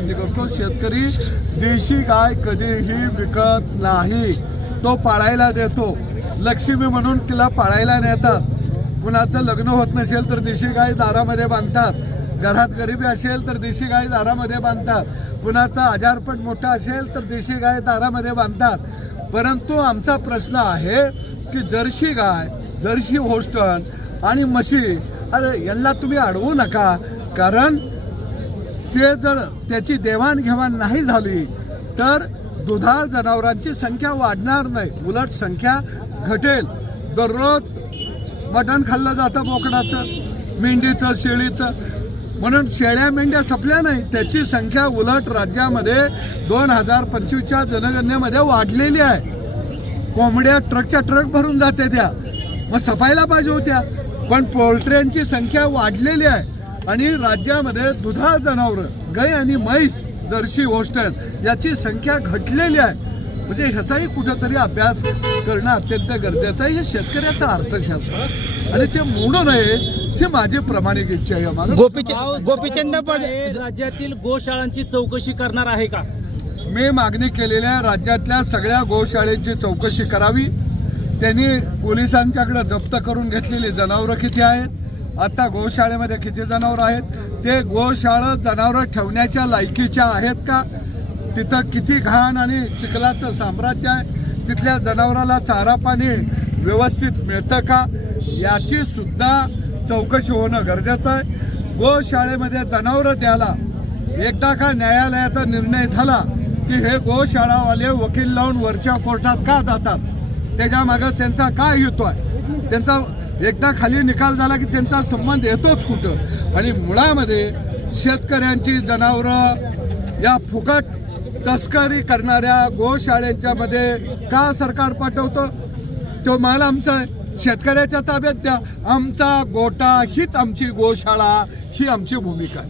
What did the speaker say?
म्हणजे विनंती करतो शेतकरी देशी गाय कधीही विकत नाही. तो पाळायला देतो. लक्ष्मी म्हणून तिला पाळायला नेतात. कुणाचं लग्न होत नसेल तर देशी गाय दारामध्ये बांधतात. घरात गरिबी असेल तर देशी गाय दारामध्ये बांधतात. कुणाचा आजारपण मोठा असेल तर देशी गाय दारामध्ये बांधतात. परंतु आमचा प्रश्न आहे की जर्शी गाय जर्शी होस्टन आणि म्हशी अरे यांना तुम्ही अडवू नका. कारण ते जर त्याची देवाणघेवाण नाही झाली तर दुधाळ जनावरांची संख्या वाढणार नाही. उलट संख्या घटेल. दररोज मटण खाल्लं जातं बोकडाचं मेंढीचं शेळीचं. म्हणून शेळ्या मेंढ्या सपल्या नाही त्याची संख्या उलट राज्यामध्ये दोन हजार पंचवीसच्या जनगणनेमध्ये वाढलेली आहे. कोंबड्या ट्रकच्या ट्रक भरून जाते त्या. मग सफायला पाहिजे होत्या. पण पोल्ट्र्यांची संख्या वाढलेली आहे. आणि राज्यामध्ये दुधाळ जनावरं गाय आणि म्हैस जर्शी होस्टन याची संख्या घटलेली आहे. म्हणजे ह्याचाही कुठंतरी अभ्यास करणं अत्यंत गरजेचं आहे. हे शेतकऱ्याचं अर्थशास्त्र आणि ते मोडू नये ही माझी प्रामाणिक इच्छा आहे. माझं गोपीचंद भाव गोपीचंद राज्यातील गोशाळांची चौकशी करणार आहे का? मी मागणी केलेल्या राज्यातल्या सगळ्या गोशाळेची चौकशी करावी. त्यांनी पोलिसांच्याकडे जप्त करून घेतलेली जनावरं किती आहेत? आता गोशाळेमध्ये किती जनावरं आहेत? ते गोशाळा जनावरं ठेवण्याच्या लायकीच्या आहेत का? तिथं किती घाण आणि चिखलाचं साम्राज्य आहे? तिथल्या जनावराला चारा पाणी व्यवस्थित मिळतं का? याची सुद्धा चौकशी होणं गरजेचं आहे. गोशाळेमध्ये जनावरं द्यायला एकदा का न्यायालयाचा निर्णय झाला की हे गोशाळावाले वकील लावून वरच्या कोर्टात का जातात? त्याच्या मागं त्यांचा काय हेतू आहे? त्यांचा एकदा खाली निकाल झाला की त्यांचा संबंध येतोच कुठं? आणि मुळामध्ये शेतकऱ्यांची जनावरं या फुकट तस्करी करणाऱ्या गोशाळेंच्यामध्ये का सरकार पाठवतं? तो माल आमचा आहे. शेतकऱ्याच्या ताब्यात द्या. आमचा गोटा हीच आमची गोशाळा ही आमची भूमिका